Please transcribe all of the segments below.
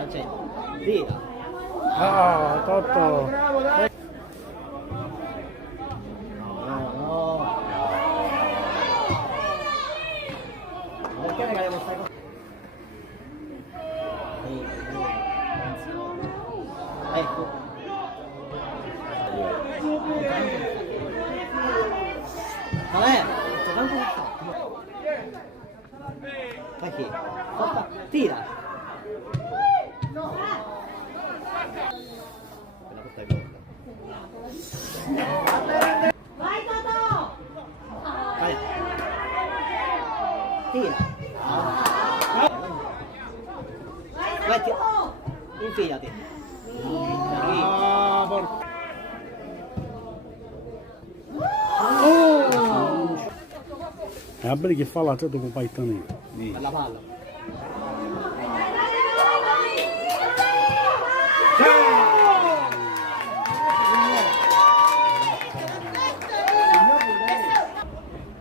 Via. Ah, Totto. Perché regaliamo questa cosa? Ecco. Vabbè, tanto che fa. Fai che? Tira. Quella porta è corta. Vai Totò! Vai. Tira. Vai, infilati. Ah, porca. È la bella che fa la testa con Paitani. Per la palla.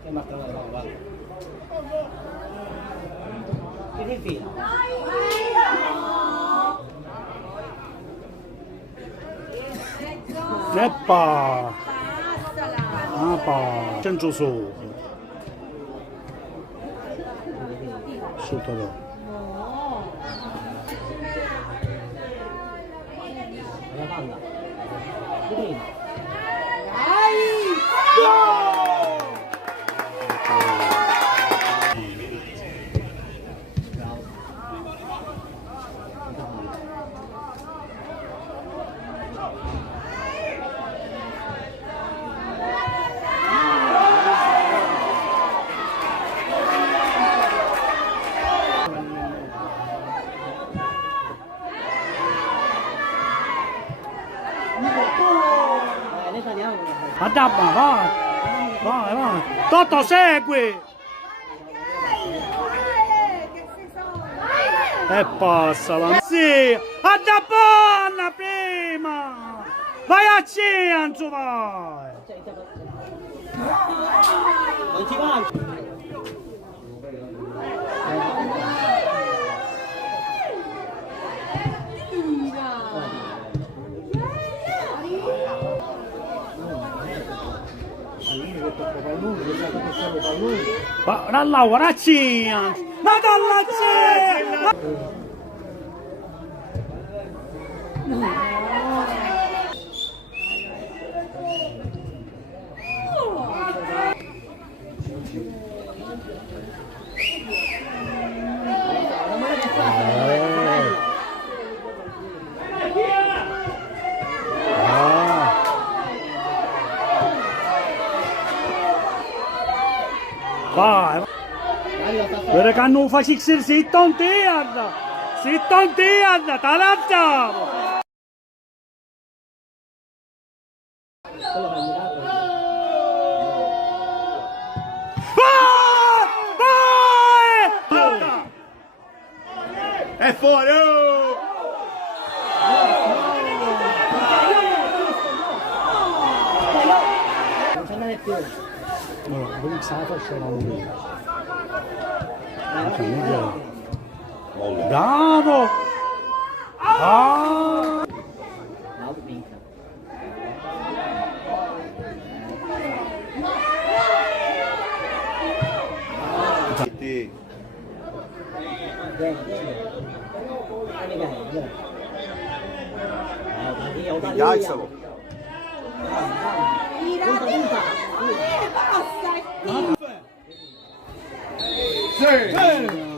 Che marca la palla, guarda. Che ti infila? Eppa! Apa! Centro su. Sotto là. La palla. Di prima. Bravo. Ne tagliamo una. Adabba, vai! Vai, vai! Totto, segui! E passa la... Sì! Adabba prima! Vai a Cianzo, vai! Non ci vai! Dalla ora Cianzo! Ma dalla Cianzo! Vai! Guarda che non faccio si tonteando! Si tonteando! Te la davo! Vai! È fuori! Non c'è andare più. No, come sa facciamo lui? Bravo! Ah! L'auto vinca. Sì. Piazzalo. Basta! Sì.